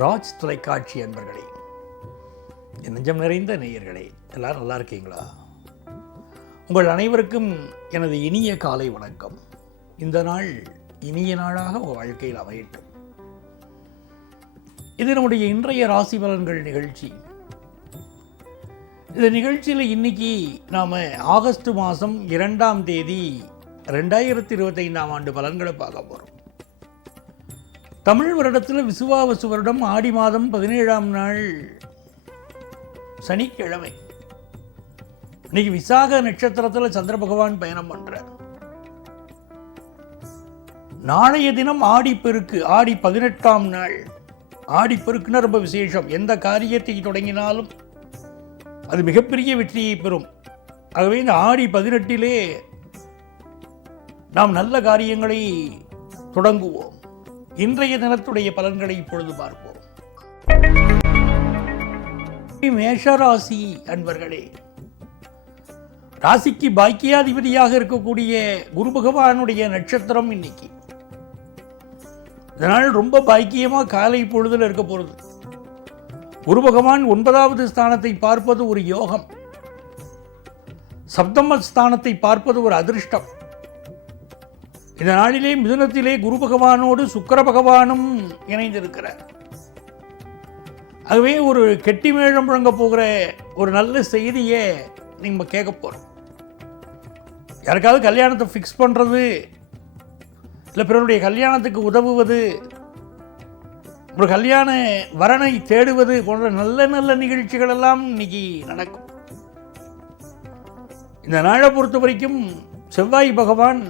ராஜ் தொலைக்காட்சி அன்பர்களே, என் நெஞ்சம் நிறைந்த நேயர்களே, எல்லாரும் நல்லா இருக்கீங்களா? உங்கள் அனைவருக்கும் எனது இனிய காலை வணக்கம். இந்த நாள் இனிய நாளாக உங்கள் வாழ்க்கையில் அமையட்டும். இது நம்முடைய இன்றைய ராசி பலன்கள் நிகழ்ச்சி. இந்த நிகழ்ச்சியில் இன்னைக்கு நாம் ஆகஸ்ட் மாதம் 2ஆம் தேதி 2025ஆம் ஆண்டு பலன்களை பார்க்க போகிறோம். தமிழ் வருடத்தில் விசுவாவசு வருடம் ஆடி மாதம் 17ஆம் நாள் சனிக்கிழமை. இன்னைக்கு விசாக நட்சத்திரத்தில் சந்திர பகவான் பயணம் பண்றார். நாளைய தினம் ஆடிப்பெருக்கு, ஆடி 18ஆம் நாள். ஆடிப்பெருக்குன்னா ரொம்ப விசேஷம். எந்த காரியத்தை தொடங்கினாலும் அது மிகப்பெரிய வெற்றியை பெறும். ஆகவே இந்த ஆடி 18 நாம் நல்ல காரியங்களை தொடங்குவோம். இன்றைய தினத்துடைய பலன்களை இப்பொழுது பார்ப்போம். மேஷராசி அன்பர்களே, ராசிக்கு பாக்கியாதிபதியாக இருக்கக்கூடிய குரு பகவானுடைய நட்சத்திரம் இன்னைக்கு. இதனால் ரொம்ப பாக்கியமாக காலை பொழுதில் இருக்க போகிறது. குரு பகவான் 9வது ஸ்தானத்தை பார்ப்பது ஒரு யோகம், சப்தம ஸ்தானத்தை பார்ப்பது ஒரு அதிர்ஷ்டம். இந்த நாளிலே மிதுனத்திலே குரு பகவானோடு சுக்கிர பகவானும் இணைந்திருக்கிறார். ஆகவே ஒரு கெட்டி மேளம் முழங்க போகிற ஒரு நல்ல செய்தியை நீங்க கேட்க போறோம். யாருக்காவது கல்யாணத்தை ஃபிக்ஸ் பண்றது, இல்லை பிறருடைய கல்யாணத்துக்கு உதவுவது, ஒரு கல்யாண வரனை தேடுவது போன்ற நல்ல நல்ல நிகழ்ச்சிகள் எல்லாம் இன்னைக்கு நடக்கும். இந்த நாளை பொறுத்த வரைக்கும் செவ்வாய் பகவான்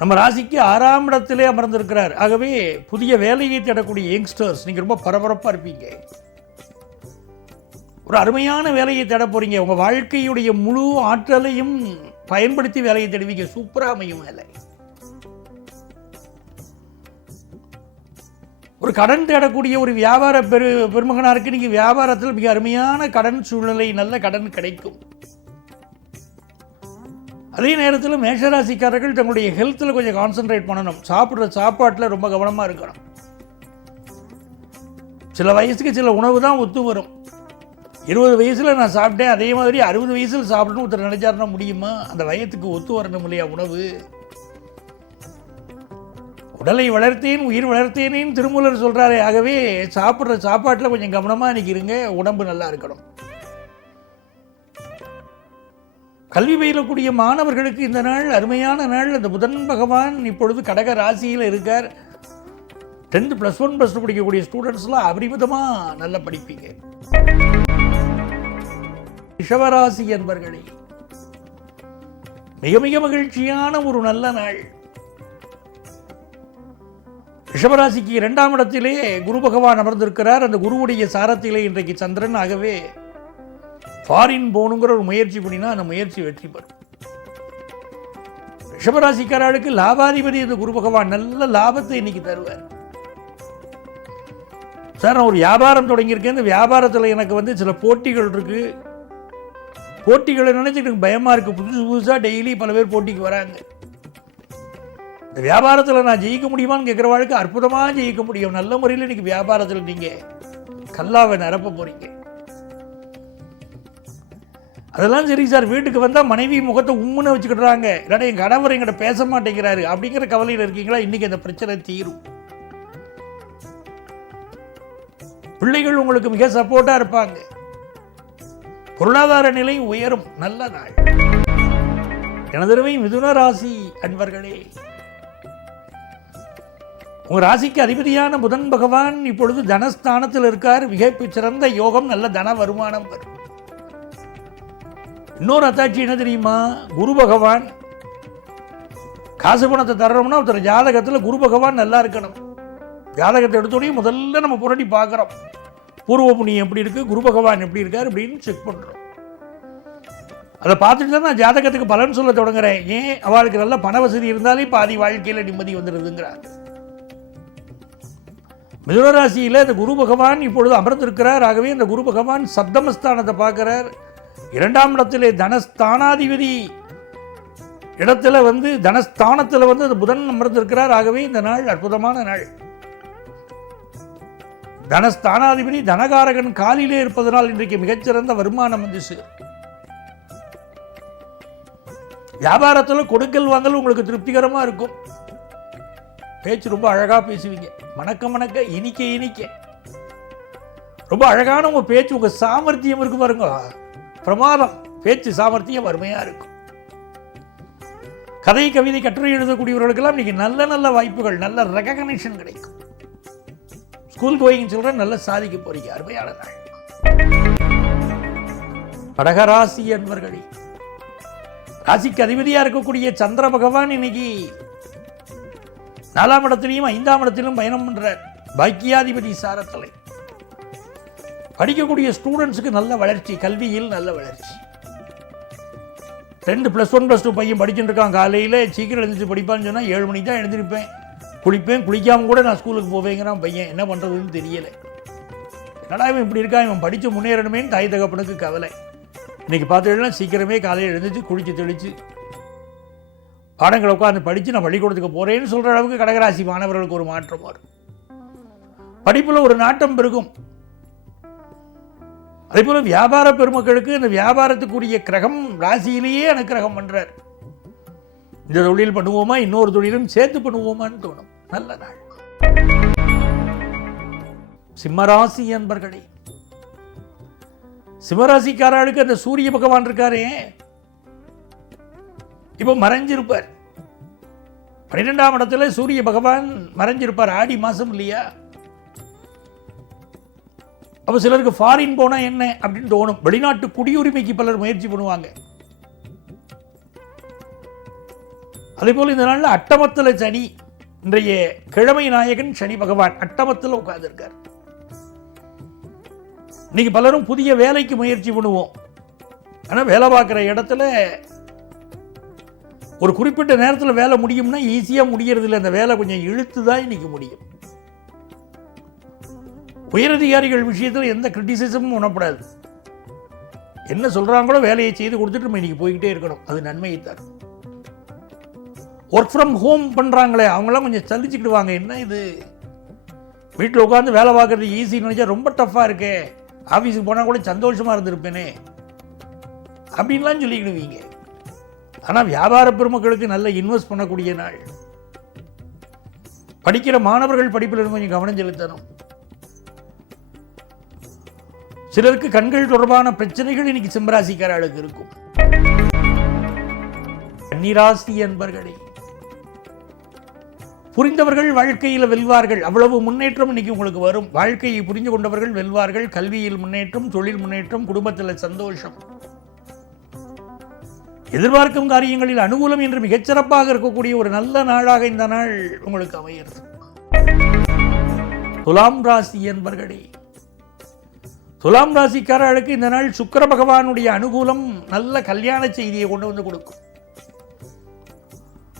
நம்ம ராசிக்கு 6ஆம் இடத்திலே அமர்ந்திருக்கிறார். ஆகவே புதிய வேலையை தேடக்கூடிய யங்ஸ்டர்ஸ் நீங்கள் ரொம்ப பரபரப்பாக இருப்பீங்க. ஒரு அருமையான வேலையை தேட போறீங்க. உங்கள் வாழ்க்கையுடைய முழு ஆற்றலையும் பயன்படுத்தி வேலையை தேடுவீங்க. சூப்பராக அமையும் வேலை. ஒரு கடன் தேடக்கூடிய ஒரு வியாபார பெருமகனாக இருக்கு. நீங்கள் வியாபாரத்தில் மிக அருமையான கடன் சூழ்நிலை, நல்ல கடன் கிடைக்கும். அதே நேரத்தில் மேஷராசிக்காரர்கள் தங்களுடைய ஹெல்த்தில் கொஞ்சம் கான்சென்ட்ரேட் பண்ணணும். சாப்பிட்ற சாப்பாட்டில் ரொம்ப கவனமாக இருக்கணும். சில வயசுக்கு சில உணவு தான் ஒத்து வரும். 20 வயசில் நான் சாப்பிட்டேன், அதே மாதிரி 60 வயசில் சாப்பிடணும் ஒருத்தர் நினைச்சாருன்னா முடியுமா? அந்த வயதுக்கு ஒத்து வரணும் இல்லையா உணவு? உடலை வளர்த்தேன் உயிர் வளர்த்தேனேன்னு திருமூலர் சொல்கிறாரே. ஆகவே சாப்பிட்ற சாப்பாட்டில் கொஞ்சம் கவனமாக இன்னைக்கு இருங்க. உடம்பு நல்லா இருக்கணும். கல்வி பயிலக்கூடிய மாணவர்களுக்கு இந்த நாள் அருமையான நாள். அந்த புதன் பகவான் இப்பொழுது கடக ராசியில் இருக்கார். 10th +1 +2 படிக்கக்கூடிய ஸ்டூடெண்ட்ஸ்லாம் அபரிமிதமாக நல்லா படிப்பீங்க. ரிஷபராசி என்பர்களே, மிக மிக மகிழ்ச்சியான ஒரு நல்ல நாள். ரிஷபராசிக்கு 2ஆம் இடத்திலே குரு பகவான் அமர்ந்திருக்கிறார். அந்த குருவுடைய சாரத்திலே இன்றைக்கு சந்திரன். ஆகவே ஃபாரின் போகணுங்கிற ஒரு முயற்சி பண்ணினா அந்த முயற்சி வெற்றி பெறும். ரிஷபராசிக்காரர்களுக்கு லாபாதிபதி இந்த குரு பகவான் நல்ல லாபத்தை இன்னைக்கு தருவார். சார், நான் ஒரு வியாபாரம் தொடங்கியிருக்கேன், இந்த வியாபாரத்தில் எனக்கு சில போட்டிகள் இருக்கு. போட்டிகளை நினைச்சிட்டு எனக்கு பயமா இருக்கு. புதுசாக டெய்லி பல பேர் போட்டிக்கு வராங்க. இந்த வியாபாரத்தில் நான் ஜெயிக்க முடியுமான்னு கேட்குறவாளுக்கு அற்புதமாக ஜெயிக்க முடியும். நல்ல முறையில் இன்னைக்கு வியாபாரத்தில் நீங்கள் கல்லாவை நிரப்ப போறீங்க. அதெல்லாம் சரி சார், வீட்டுக்கு வந்தால் மனைவி முகத்தை உம்முன்னு வச்சுக்கிட்டுறாங்க, இல்லாட்டா என் கணவர் எங்கிட்ட பேச மாட்டேங்கிறாரு அப்படிங்கிற கவலையில் இருக்கீங்களா? இன்னைக்கு அந்த பிரச்சனை தீரும். பிள்ளைகள் உங்களுக்கு மிக சப்போர்ட்டாக இருப்பாங்க. பொருளாதார நிலை உயரும். நல்ல நாள். எனதருமை மிதுன ராசி அன்பர்களே, உங்கள் ராசிக்கு அதிபதியான புதன் பகவான் இப்பொழுது தனஸ்தானத்தில் இருக்கார். மிக சிறந்த யோகம், நல்ல தன வருமானம் வரும். இன்னொரு அத்தாட்சி என்ன தெரியுமா? குரு பகவான் காசு பணத்தை தர்றோம்னா ஒருத்தர் ஜாதகத்தில் குரு பகவான் நல்லா இருக்கணும். ஜாதகத்தை எடுத்தோடனே முதல்ல நம்ம புரட்டி பார்க்குறோம். பூர்வ புண்ணியம் எப்படி இருக்குது, குரு பகவான் எப்படி இருக்கார் அப்படின்னு செக் பண்ணுறோம். அதை பார்த்துட்டு தான் நான் ஜாதகத்துக்கு பலன் சொல்ல தொடங்குறேன். ஏன்? அவளுக்கு நல்ல பண வசதி இருந்தாலே பாதி வாழ்க்கையில் நிம்மதி வந்துடுதுங்கிறாங்க. மிதுனராசியில் இந்த குரு பகவான் இப்பொழுது அமர்ந்திருக்கிறார். ஆகவே இந்த குரு பகவான் சப்தமஸ்தானத்தை பார்க்கிறார். 2ஆம் இடத்திலே தனஸ்தானாதிபதி இடத்துல தனஸ்தானத்தில் அந்த புதன் அமர்ந்திருக்கிறார். ஆகவே இந்த நாள் அற்புதமான நாள். தனஸ்தானாதிபதி தனகாரகன் காலிலே இருப்பதனால் இன்றைக்கு மிகச்சிறந்த வருமானம் வந்து சேரும். வியாபாரத்தில் கொடுக்கல் வாங்கல் உங்களுக்கு திருப்திகரமாக இருக்கும். பேச்சு ரொம்ப அழகாக பேசுவீங்க, மணக்க மணக்க இனிக்க இனிக்க ரொம்ப அழகான உங்கள் பேச்சு. உங்கள் சாமர்த்தியம் இருக்கு பாருங்க, பிரமாதம். பேச்சு சாமர்த்தியம் அருமையாக இருக்கும். கதை கவிதை கட்டுரை எழுதக்கூடியவர்களுக்கெல்லாம் இன்னைக்கு நல்ல நல்ல வாய்ப்புகள், நல்ல ரெகக்னிஷன் கிடைக்கும். ஸ்கூல் கோயிங் சில்ட்ரன் நல்ல சாதிக்க போறீங்க. அருமையான நாள். கடகராசி அன்பர்களே, ராசிக்கு அதிபதியா இருக்கக்கூடிய சந்திர பகவான் இன்னைக்கு 4ஆம் இடத்திலையும் 5ஆம் இடத்திலும் பயணம் பண்றார். பாக்கியாதிபதி சாரத்தலை. படிக்கக்கூடிய ஸ்டூடெண்ட்ஸுக்கு நல்ல வளர்ச்சி, கல்வியில் நல்ல வளர்ச்சி. 2 +1 +2 பையன் படிச்சுட்டு இருக்கான். காலையில் சீக்கிரம் எழுந்திரிச்சு படிப்பான்னு சொன்னால் 7 மணிக்கு தான் எழுந்திருப்பேன், குளிப்பேன், குளிக்காமல் கூட நான் ஸ்கூலுக்கு போவேங்கிறான் பையன். என்ன பண்ணுறதுன்னு தெரியலை. என்னடா இவன் இப்படி இருக்கான், இவன் படித்து முன்னேறணுமேன்னு தாய் தகப்பனுக்கு கவலை. இன்றைக்கி பார்த்துட்டா சீக்கிரமே காலையில் எழுந்திரிச்சு குளித்து தெளித்து பாடங்களை உட்காந்து படித்து நான் பள்ளிக்கூடத்துக்கு போகிறேன்னு சொல்கிற அளவுக்கு கடகராசி மாணவர்களுக்கு ஒரு மாற்றம் வரும். படிப்பில் ஒரு நாட்டம் பெருகும். அதே போல் வியாபார பெருமக்களுக்கு இந்த வியாபாரத்துக்குரிய கிரகம் ராசியிலேயே அனுக்கிரகம் பண்ணுறார். இந்த தொழில் பண்ணுவோமா, இன்னொரு தொழிலும் சேர்த்து பண்ணுவோமான்னு தோணும். நல்ல நாள். சிம்மராசி அன்பர்களே, சிம்மராசிக்காரர்களுக்கு அந்த சூரிய பகவான் இருக்காரே, இப்போ மறைஞ்சிருப்பார். 12ஆம் இடத்துல சூரிய பகவான் மறைஞ்சிருப்பார். ஆடி மாசம் இல்லையா? அப்போ சிலருக்கு ஃபாரின் போனால் என்ன அப்படின்னு தோணும். வெளிநாட்டு குடியுரிமைக்கு பலர் முயற்சி பண்ணுவாங்க. அதே போல் இந்த நாளில் அட்டமத்தில் சனி, இன்றைய கிழமை நாயகன் சனி பகவான் அட்டமத்தில் உட்கார்ந்துருக்கார். இன்னைக்கு பலரும் புதிய வேலைக்கு முயற்சி பண்ணுவோம். ஆனால் வேலை பார்க்குற இடத்துல ஒரு குறிப்பிட்ட நேரத்தில் வேலை முடியும்னா ஈஸியாக முடியறதில்லை. அந்த வேலை கொஞ்சம் இழுத்து தான் இன்னைக்கு முடியும். உயரதிகாரிகள் விஷயத்தில் எந்த கிரிட்டிசிசமும் உணப்படாது. என்ன சொல்கிறாங்களோ வேலையை செய்து கொடுத்துட்டு நம்ம இன்னைக்கு போய்கிட்டே இருக்கணும். அது நன்மையை தரும். ஒர்க் ஃப்ரம் ஹோம் பண்ணுறாங்களே அவங்களாம் கொஞ்சம் சலிச்சுக்கிடுவாங்க. என்ன இது, வீட்டில் உட்காந்து வேலை பார்க்குறது ஈஸின்னு நினச்சா ரொம்ப டஃப்பாக இருக்கே, ஆஃபீஸுக்கு போனால் கூட சந்தோஷமாக இருந்திருப்பேனே அப்படின்லாம் சொல்லிக்கிடுவீங்க. ஆனால் வியாபார பெருமக்களுக்கு நல்ல இன்வெஸ்ட் பண்ணக்கூடிய நாள். படிக்கிற மாணவர்கள் படிப்பில் கொஞ்சம் கவனம் செலுத்தணும். சிலருக்கு கண்கள் தொடர்பான பிரச்சனைகள் இன்னைக்கு சிம்மராசிக்காரர்களுக்கு இருக்கும். கன்னிராசி அன்பர்களே, புரிந்தவர்கள் வாழ்க்கையில் வெல்வார்கள். அவ்வளவு முன்னேற்றம் இன்னைக்கு உங்களுக்கு வரும். வாழ்க்கையை புரிந்து கொண்டவர்கள் வெல்வார்கள். கல்வியில் முன்னேற்றம், தொழில் முன்னேற்றம், குடும்பத்தில் சந்தோஷம். எதிர்பார்க்கும் காரியங்களில் அனுகூலம் என்று மிகச்சிறப்பாக இருக்கக்கூடிய ஒரு நல்ல நாளாக இந்த நாள் உங்களுக்கு அமைகிறது. துலாம் ராசி என்பர்களே, துலாம் ராசிக்காரர்களுக்கு இந்த நாள் சுக்கிர பகவானுடைய அனுகூலம் நல்ல கல்யாண செய்தியை கொண்டு வந்து கொடுக்கும்.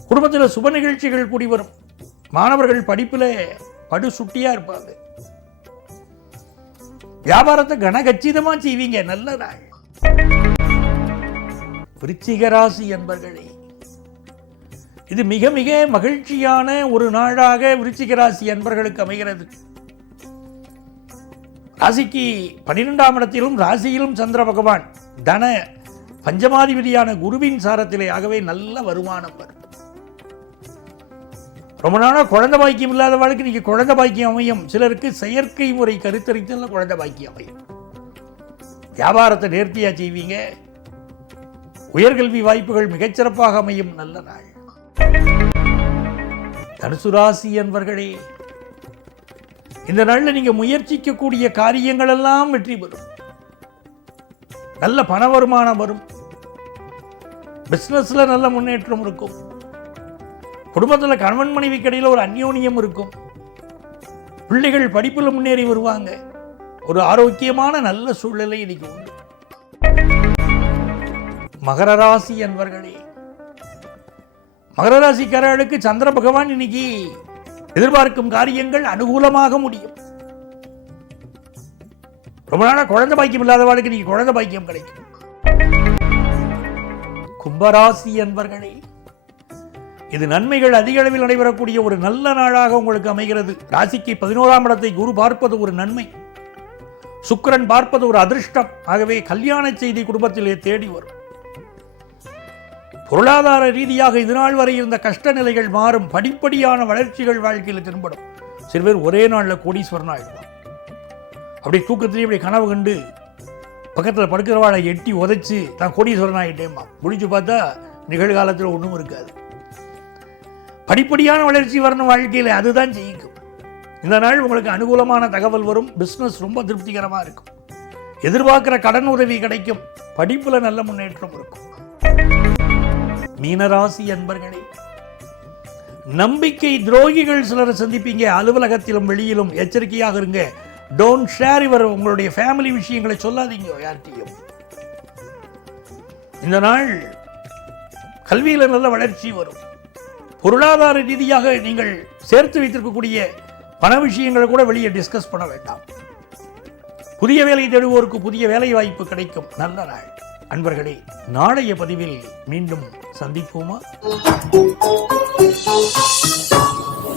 குடும்பத்தில் சுப நிகழ்ச்சிகள் கூடி வரும். மாணவர்கள் படிப்பில் படு சுட்டியா இருப்பாங்க. வியாபாரத்தை கனகச்சிதமா செய்வீங்க. நல்ல நாள். விருச்சிக ராசி என்பர்களே, இது மிக மிக மகிழ்ச்சியான ஒரு நாளாக விருச்சிக ராசி என்பர்களுக்கு அமைகிறது. ராசிக்கு 12ஆம் இடத்திலும் ராசியிலும் சந்திர பகவான், தன பஞ்சமாதிபதியான குருவின் சாரத்திலே. ஆகவே நல்ல வருமானம் வரும். ரொம்ப நாளாக குழந்தை பாக்கியம் இல்லாதவர்களுக்கு இன்னைக்கு குழந்தை பாக்கியம் அமையும். சிலருக்கு செயற்கை முறை கருத்தரித்தல் குழந்தை பாக்கியம் அமையும். வியாபாரத்தை நேர்த்தியா செய்வீங்க. உயர்கல்வி வாய்ப்புகள் மிகச்சிறப்பாக அமையும். நல்ல நாள். தனுசு ராசி என்பர்களே, இந்த நாளில் நீங்க முயற்சிக்கக்கூடிய காரியங்கள் எல்லாம் வெற்றி பெறும். நல்ல பண வருமானம் வரும். பிசினஸ்ல நல்ல முன்னேற்றம் இருக்கும். குடும்பத்தில் கணவன் மனைவிக்கு இடையில் ஒரு அந்யோன்யம் இருக்கும். பிள்ளைகள் படிப்பில் முன்னேறி வருவாங்க. ஒரு ஆரோக்கியமான நல்ல சூழ்நிலை இன்னைக்கு உண்டு. மகர ராசி அன்பர்களே, மகர ராசிக்காரர்களுக்கு சந்திர பகவான் இன்னைக்கு எதிர்பார்க்கும் காரியங்கள் அனுகூலமாக முடியும். ரொம்ப நாளா குழந்தை பாக்கியம் இல்லாதவர்களுக்கு இன்னைக்கு குழந்தை பாக்கியம் கிடைக்கும். கும்பராசி அன்பர்களே, இது நன்மைகள் அதிக அளவில் நடைபெறக்கூடிய ஒரு நல்ல நாளாக உங்களுக்கு அமைகிறது. ராசிக்கு 11ஆம் இடத்தை குரு பார்ப்பது ஒரு நன்மை, சுக்கிரன் பார்ப்பது ஒரு அதிர்ஷ்டம். ஆகவே கல்யாண செய்தி குடும்பத்திலே தேடி வரும். பொருளாதார ரீதியாக இதுநாள் வரை இருந்த கஷ்ட நிலைகள் மாறும். படிப்படியான வளர்ச்சிகள் வாழ்க்கையில் தென்படும். சில பேர் ஒரே நாளில் கோடீஸ்வரன் ஆகிடுவான். அப்படி தூக்கத்திலே இப்படி கனவு கண்டு பக்கத்தில் படுக்கிறவாளை எட்டி உதைச்சு நான் கோடீஸ்வரன் ஆகிட்டேம்மா. முடிச்சு பார்த்தா நிகழ்காலத்தில் ஒன்றும் இருக்காது. படிப்படியான வளர்ச்சி வரணும் வாழ்க்கையில், அதுதான் ஜெயிக்கும். இந்த நாள் உங்களுக்கு அனுகூலமான தகவல் வரும். பிஸ்னஸ் ரொம்ப திருப்திகரமாக இருக்கும். எதிர்பார்க்கிற கடன் உதவி கிடைக்கும். படிப்பில் நல்ல முன்னேற்றம் இருக்கும். மீனராசி அன்பர்களே, நம்பிக்கை துரோகிகள் சிலரை சந்திப்பீங்க. அலுவலகத்திலும் வெளியிலும் எச்சரிக்கையாக இருங்க. டோன்ட் ஷேர் உங்களுடைய ஃபேமிலி விஷயங்களை சொல்லாதீங்க யார்கிட்டையும். இந்த நாள் கல்வியில் நல்ல வளர்ச்சி வரும். பொருளாதார ரீதியாக நீங்கள் சேர்த்து வைத்திருக்கக்கூடிய பண விஷயங்களை கூட வெளியே டிஸ்கஸ் பண்ண வேண்டாம். புதிய வேலை தேடுவோருக்கு புதிய வேலை வாய்ப்பு கிடைக்கும். நல்ல நாள் அன்பர்களே. நாளைய பதிவில் மீண்டும் சந்திப்போமா?